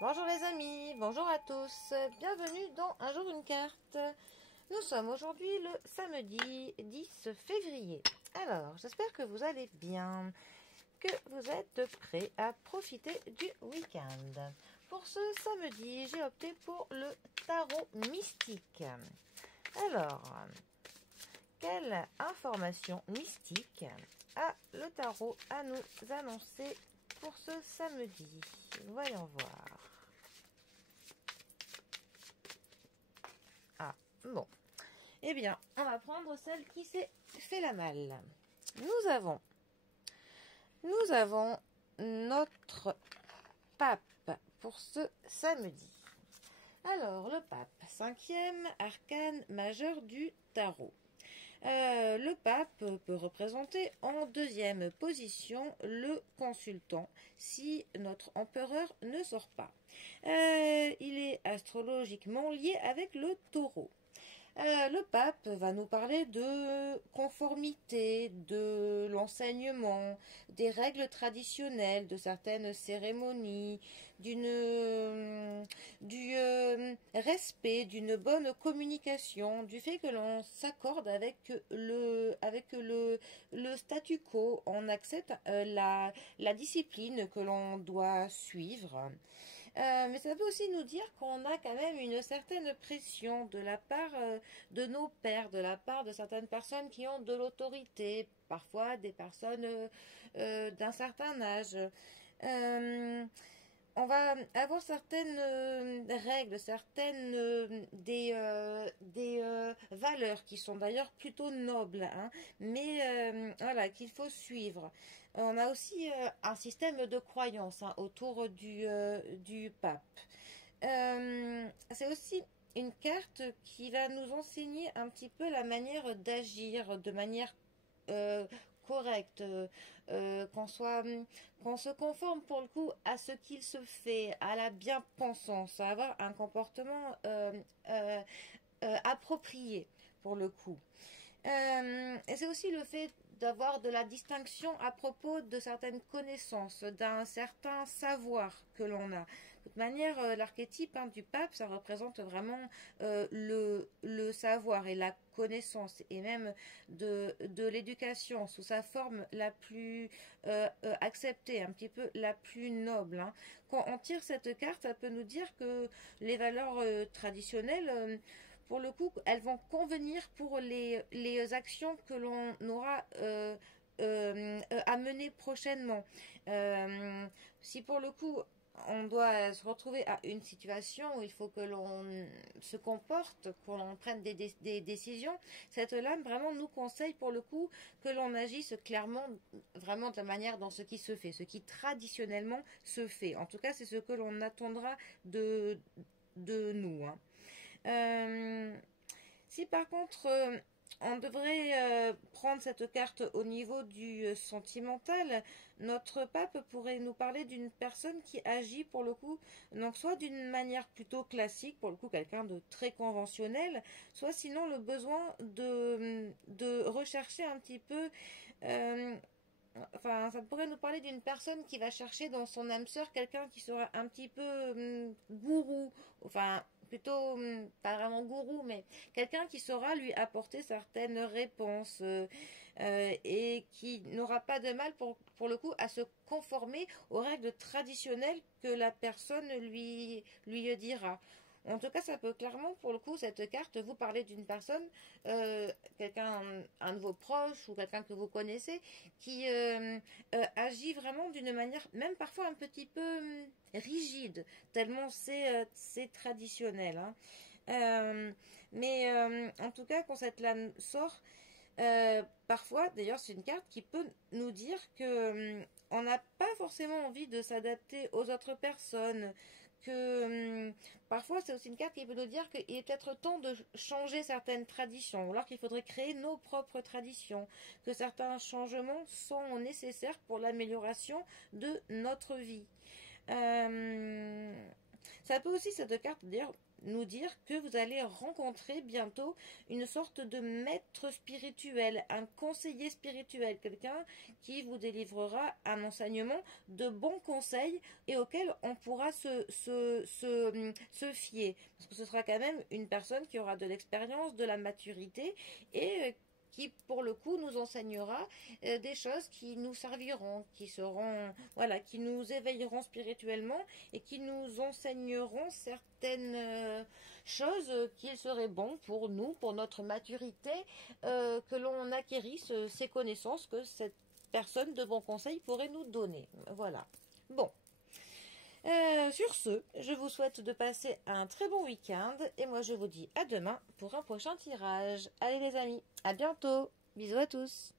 Bonjour les amis, bonjour à tous, bienvenue dans Un jour une carte. Nous sommes aujourd'hui le samedi 10 février. Alors, j'espère que vous allez bien, que vous êtes prêts à profiter du week-end. Pour ce samedi, j'ai opté pour le tarot mystique. Alors, quelle information mystique a le tarot à nous annoncer pour ce samedi? Voyons voir. Ah, bon. Eh bien, on va prendre celle qui s'est fait la malle. Nous avons notre pape pour ce samedi. Alors, le pape, 5e arcane majeur du tarot. Le pape peut représenter en deuxième position le consultant si notre empereur ne sort pas. Il est astrologiquement lié avec le taureau. Le pape va nous parler de conformité, de l'enseignement, des règles traditionnelles, de certaines cérémonies, du respect, d'une bonne communication, du fait que l'on s'accorde avec le statu quo, on accepte la discipline que l'on doit suivre. Mais ça peut aussi nous dire qu'on a quand même une certaine pression de la part de nos pairs, de la part de certaines personnes qui ont de l'autorité, parfois des personnes d'un certain âge. On va avoir certaines règles, certaines des valeurs qui sont d'ailleurs plutôt nobles, hein, mais voilà, qu'il faut suivre. On a aussi un système de croyance, hein, autour du pape. C'est aussi une carte qui va nous enseigner un petit peu la manière d'agir de manière correcte, qu'on se conforme pour le coup à ce qu'il se fait, à la bien-pensance, à avoir un comportement approprié pour le coup. Et c'est aussi le fait d'avoir de la distinction à propos de certaines connaissances, d'un certain savoir que l'on a. De toute manière, l'archétype, hein, du pape, ça représente vraiment le savoir et la connaissance, et même de l'éducation sous sa forme la plus acceptée, un petit peu la plus noble, hein. Quand on tire cette carte, ça peut nous dire que les valeurs traditionnelles, pour le coup, elles vont convenir pour les actions que l'on aura à mener prochainement. Si pour le coup, on doit se retrouver à une situation où il faut que l'on se comporte, que l'on prenne des décisions, cette lame vraiment nous conseille pour le coup que l'on agisse clairement, vraiment de la manière dans ce qui se fait, ce qui traditionnellement se fait. En tout cas, c'est ce que l'on attendra de nous, hein. Si par contre on devrait prendre cette carte au niveau du sentimental, notre pape pourrait nous parler d'une personne qui agit pour le coup, donc soit d'une manière plutôt classique, pour le coup quelqu'un de très conventionnel, soit sinon le besoin de rechercher un petit peu... Enfin, ça pourrait nous parler d'une personne qui va chercher dans son âme sœur quelqu'un qui sera un petit peu gourou, enfin plutôt pas vraiment gourou, mais quelqu'un qui saura lui apporter certaines réponses et qui n'aura pas de mal pour le coup à se conformer aux règles traditionnelles que la personne lui dira. En tout cas, ça peut clairement, pour le coup, cette carte, vous parler d'une personne, quelqu'un, un de vos proches ou quelqu'un que vous connaissez, qui agit vraiment d'une manière, même parfois un petit peu rigide, tellement c'est traditionnel, hein. Mais en tout cas, quand cette lame sort, parfois, d'ailleurs, c'est une carte qui peut nous dire que on n'a pas forcément envie de s'adapter aux autres personnes, que parfois c'est aussi une carte qui peut nous dire qu'il est peut-être temps de changer certaines traditions, ou alors qu'il faudrait créer nos propres traditions, que certains changements sont nécessaires pour l'amélioration de notre vie. Ça peut aussi, cette carte, d'ailleurs, nous dire que vous allez rencontrer bientôt une sorte de maître spirituel, un conseiller spirituel, quelqu'un qui vous délivrera un enseignement de bons conseils et auquel on pourra se fier. Parce que ce sera quand même une personne qui aura de l'expérience, de la maturité et qui pour le coup nous enseignera des choses qui nous serviront, qui seront, voilà, qui nous éveilleront spirituellement et qui nous enseigneront certaines choses qu'il serait bon pour nous, pour notre maturité, que l'on acquérisse ces connaissances que cette personne de bon conseil pourrait nous donner. Voilà. Bon. Sur ce, je vous souhaite de passer un très bon week-end et moi je vous dis à demain pour un prochain tirage. Allez les amis, à bientôt. Bisous à tous.